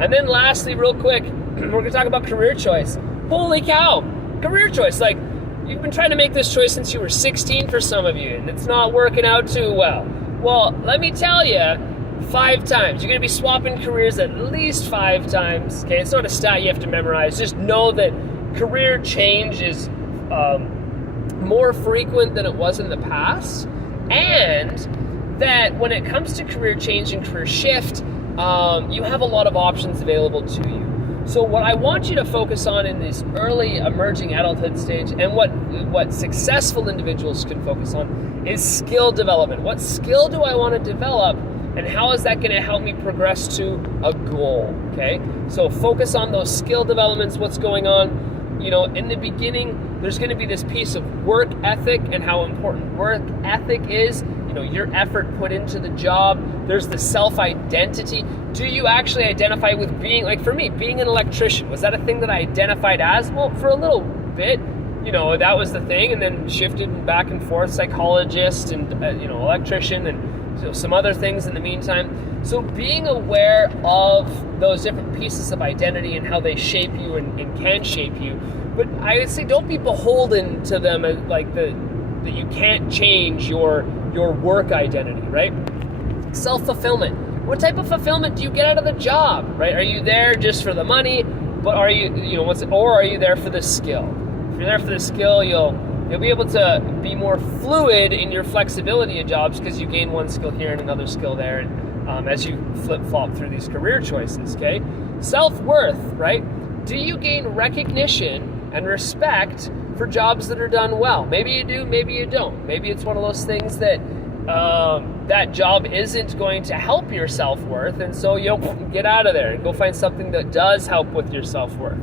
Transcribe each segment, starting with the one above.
And then lastly, real quick, we're going to talk about career choice. Holy cow, career choice. Like, you've been trying to make this choice since you were 16 for some of you, and it's not working out too well. Well, let me tell you, 5 times. You're going to be swapping careers at least 5 times. Okay, it's not a stat you have to memorize. Just know that career change is more frequent than it was in the past, and that when it comes to career change and career shift, you have a lot of options available to you. So what I want you to focus on in this early emerging adulthood stage, and what successful individuals can focus on, is skill development. What skill do I want to develop, and how is that going to help me progress to a goal? Okay, so focus on those skill developments. What's going on? You know, in the beginning, there's going to be this piece of work ethic and how important work ethic is. You know, your effort put into the job. There's the self-identity. Do you actually identify with being, like for me, being an electrician? Was that a thing that I identified as? Well, for a little bit, you know, that was the thing, and then shifted back and forth, psychologist and, electrician, and some other things in the meantime. So being aware of those different pieces of identity and how they shape you and can shape you. But I would say don't be beholden to them, like that you can't change your work identity, right? Self-fulfillment. What type of fulfillment do you get out of the job, right? Are you there just for the money, but are you or are you there for the skill? If you're there for the skill, you'll be able to be more fluid in your flexibility of jobs because you gain one skill here and another skill there, and as you flip-flop through these career choices, okay? Self-worth, right? Do you gain recognition and respect for jobs that are done well? Maybe you do, maybe you don't. Maybe it's one of those things that that job isn't going to help your self-worth, and so you'll get out of there and go find something that does help with your self-worth.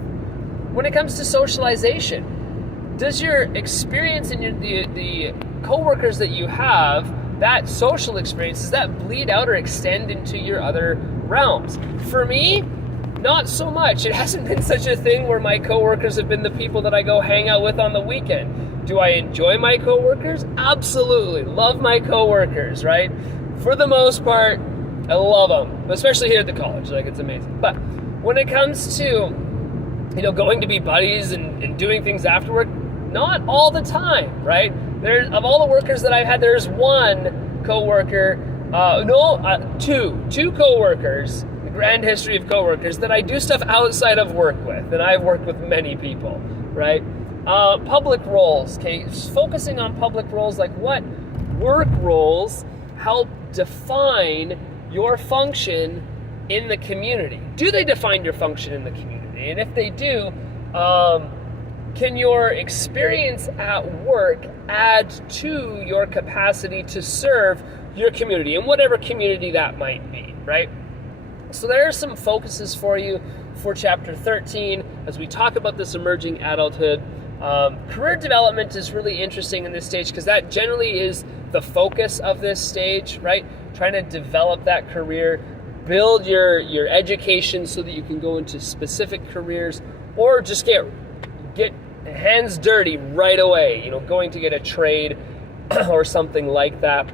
When it comes to socialization, does your experience and the coworkers that you have, that social experience, does that bleed out or extend into your other realms? For me, not so much. It hasn't been such a thing where my coworkers have been the people that I go hang out with on the weekend. Do I enjoy my coworkers? Absolutely. Love my coworkers, right? For the most part, I love them, especially here at the college. Like, it's amazing. But when it comes to, going to be buddies and doing things afterward, not all the time, right? Of all the workers that I've had, there's one coworker, two coworkers, the grand history of coworkers that I do stuff outside of work with, and I've worked with many people, right? Public roles, okay? Focusing on public roles, like what work roles help define your function in the community? Do they define your function in the community? And if they do, can your experience at work add to your capacity to serve your community, and whatever community that might be, right? So there are some focuses for you for chapter 13 as we talk about this emerging adulthood. Career development is really interesting in this stage because that generally is the focus of this stage, right? Trying to develop that career, build your education so that you can go into specific careers, or just get hands dirty right away, going to get a trade or something like that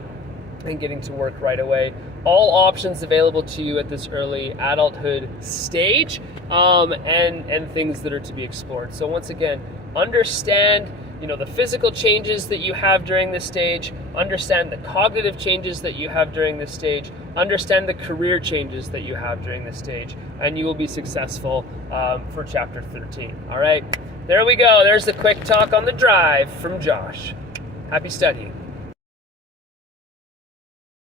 and getting to work right away. All options available to you at this early adulthood stage, and things that are to be explored. So once again, understand the physical changes that you have during this stage, understand the cognitive changes that you have during this stage, understand the career changes that you have during this stage, and you will be successful for chapter 13. All right, there we go. There's the quick talk on the drive from Josh. Happy studying.